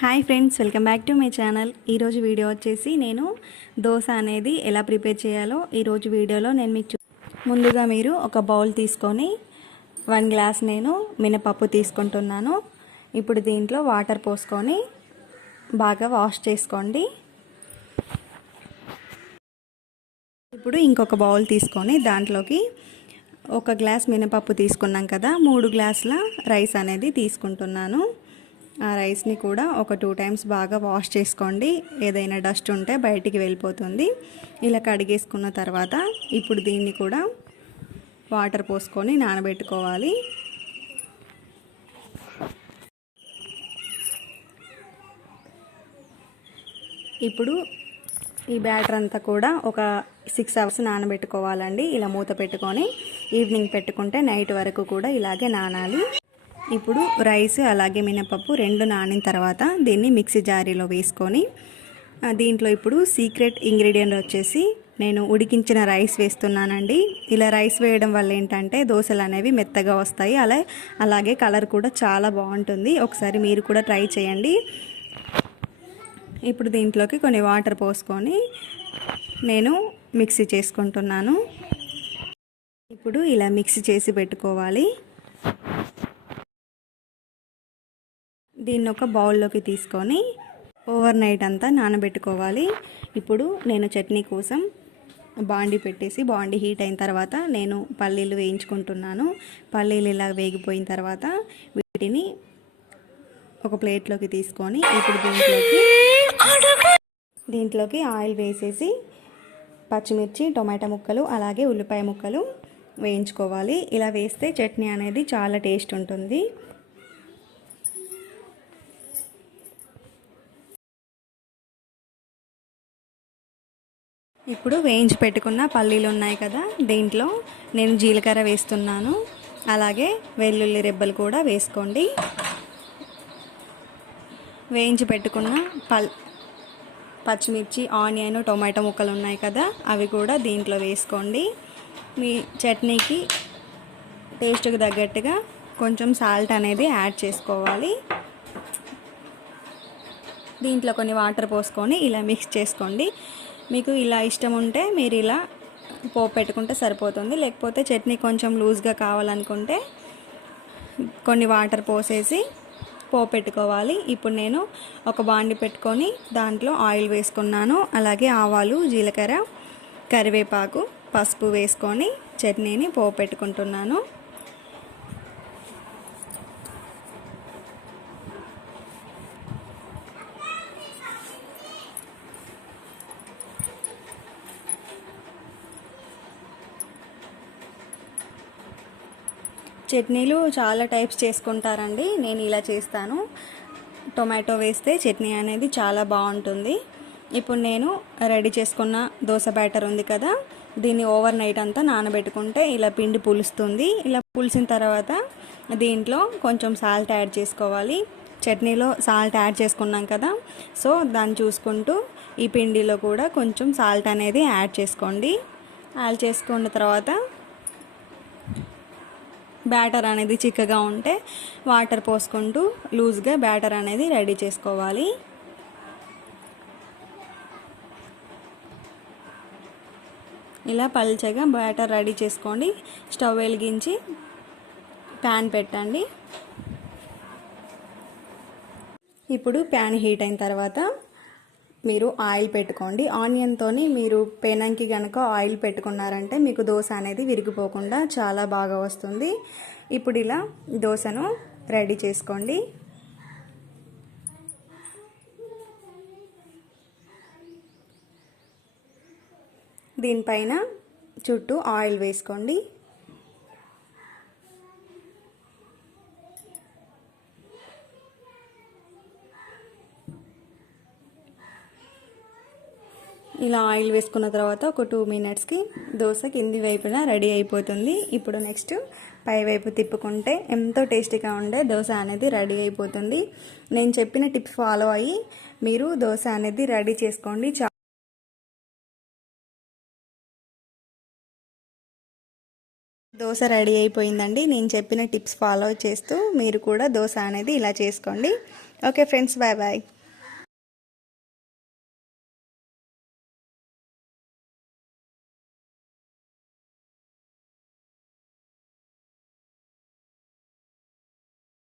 Hi friends, welcome back to my channel. ఈరోజు video వచ్చేసి నేను దోశ అనేది ఎలా ప్రిపేర్ చేయాలో ఈరోజు వీడియోలో నేను మీకు ముందుగా మీరు ఒక బౌల్ తీసుకొని 1 గ్లాస్ నేను మినపప్పు తీసుకుంటున్నాను. ఇప్పుడు దీంట్లో వాటర్ పోసుకొని బాగా వాష్ చేసుకోండి. ఇప్పుడు ఇంకొక బౌల్ తీసుకొని దాంట్లోకి 1 గ్లాస్ మినపప్పు తీసుకున్నాం కదా, 3 గ్లాసుల రైస్ అనేది తీసుకుంటున్నాను. ఆ రైస్ని కూడా ఒక 2 టైమ్స్ బాగా వాష్ చేసుకోండి. ఏదైనా డస్ట్ ఉంటే బయటికి వెళ్ళిపోతుంది. ఇలా కడిగేసుకున్న తర్వాత ఇప్పుడు దీన్ని కూడా వాటర్ పోసుకొని నానబెట్టుకోవాలి. ఇప్పుడు ఈ బ్యాటర్ అంతా కూడా ఒక 6 అవర్స్ నానబెట్టుకోవాలండి. ఇలా మూత పెట్టుకొని ఈవినింగ్ పెట్టుకుంటే నైట్ వరకు కూడా ఇలాగే నానాలి. ఇప్పుడు రైస్ అలాగే మినపప్పు 2 నానిన తర్వాత దీన్ని మిక్సీ జారీలో వేసుకొని దీంట్లో ఇప్పుడు సీక్రెట్ ఇంగ్రీడియంట్ వచ్చేసి నేను ఉడికించిన రైస్ వేస్తున్నానండి. ఇలా రైస్ వేయడం వల్ల ఏంటంటే దోశలు అనేవి మెత్తగా వస్తాయి, అలాగే కలర్ కూడా చాలా బాగుంటుంది. ఒకసారి మీరు కూడా ట్రై చేయండి. ఇప్పుడు దీంట్లోకి కొన్ని వాటర్ పోసుకొని నేను మిక్సీ చేసుకుంటున్నాను. ఇప్పుడు ఇలా మిక్సీ చేసి పెట్టుకోవాలి. దీన్ని ఒక బౌల్లోకి తీసుకొని ఓవర్ నైట్ అంతా నానబెట్టుకోవాలి. ఇప్పుడు నేను చట్నీ కోసం బాండి పెట్టేసి బాండి హీట్ అయిన తర్వాత నేను పల్లీలు వేయించుకుంటున్నాను. పల్లీలు ఇలా వేగిపోయిన తర్వాత వీటిని ఒక ప్లేట్లోకి తీసుకొని ఇప్పుడు దీంట్లోకి ఆయిల్ వేసేసి పచ్చిమిర్చి, టొమాటో ముక్కలు అలాగే ఉల్లిపాయ ముక్కలు వేయించుకోవాలి. ఇలా వేస్తే చట్నీ అనేది చాలా టేస్ట్ ఉంటుంది. ఇప్పుడు వేయించి పెట్టుకున్న పల్లీలు ఉన్నాయి కదా, దీంట్లో నేను జీలకర్ర వేస్తున్నాను. అలాగే వెల్లుల్లి రెబ్బలు కూడా వేసుకోండి. వేయించి పెట్టుకున్న పచ్చిమిర్చి, ఆనియన్, టొమాటో ముక్కలు ఉన్నాయి కదా, అవి కూడా దీంట్లో వేసుకోండి. మీ చట్నీకి టేస్ట్కి తగ్గట్టుగా కొంచెం సాల్ట్ అనేది యాడ్ చేసుకోవాలి. దీంట్లో కొన్ని వాటర్ పోసుకొని ఇలా మిక్స్ చేసుకోండి. మీకు ఇలా ఇష్టం ఉంటే మీరు ఇలా పోపు పెట్టుకుంటే సరిపోతుంది. లేకపోతే చట్నీ కొంచెం లూజ్గా కావాలనుకుంటే కొన్ని వాటర్ పోసేసి పోపు పెట్టుకోవాలి. ఇప్పుడు నేను ఒక బాండి పెట్టుకొని దాంట్లో ఆయిల్ వేసుకున్నాను. అలాగే ఆవాలు, జీలకర్ర, కరివేపాకు, పసుపు వేసుకొని చట్నీని పోపు పెట్టుకుంటున్నాను. చట్నీలు చాలా టైప్స్ చేసుకుంటారండి. నేను ఇలా చేస్తాను. టొమాటో వేస్తే చట్నీ అనేది చాలా బాగుంటుంది. ఇప్పుడు నేను రెడీ చేసుకున్న దోశ బ్యాటర్ ఉంది కదా, దీన్ని ఓవర్ నైట్ అంతా నానబెట్టుకుంటే ఇలా పిండి పులుస్తుంది. ఇలా పులిసిన తర్వాత దీంట్లో కొంచెం సాల్ట్ యాడ్ చేసుకోవాలి. చట్నీలో సాల్ట్ యాడ్ చేసుకున్నాం కదా, సో దాన్ని చూసుకుంటూ ఈ పిండిలో కూడా కొంచెం సాల్ట్ అనేది యాడ్ చేసుకోండి. యాడ్ చేసుకున్న తర్వాత బ్యాటర్ అనేది చిక్కగా ఉంటే వాటర్ పోసుకుంటూ లూజ్గా బ్యాటర్ అనేది రెడీ చేసుకోవాలి. ఇలా పల్చగా బ్యాటర్ రెడీ చేసుకోండి. స్టవ్ వెలిగించి ప్యాన్ పెట్టండి. ఇప్పుడు ప్యాన్ హీట్ అయిన తర్వాత మీరు ఆయిల్ పెట్టుకోండి. ఆనియన్తో మీరు పెనంకి కనుక ఆయిల్ పెట్టుకున్నారంటే మీకు దోశ అనేది విరిగిపోకుండా చాలా బాగా వస్తుంది. ఇప్పుడు ఇలా దోశను రెడీ చేసుకోండి. దీనిపైన చుట్టూ ఆయిల్ వేసుకోండి. ఇలా ఆయిల్ వేసుకున్న తర్వాత ఒక 2 మినిట్స్కి దోశ కింది వైపున రెడీ అయిపోతుంది. ఇప్పుడు నెక్స్ట్ పై వైపు తిప్పుకుంటే ఎంతో టేస్టీగా ఉండే దోశ అనేది రెడీ అయిపోతుంది. నేను చెప్పిన టిప్స్ ఫాలో అయ్యి మీరు దోశ అనేది రెడీ చేసుకోండి. దోశ రెడీ అయిపోయిందండి. నేను చెప్పిన టిప్స్ ఫాలో చేస్తూ మీరు కూడా దోశ అనేది ఇలా చేసుకోండి. Okay friends, bye bye.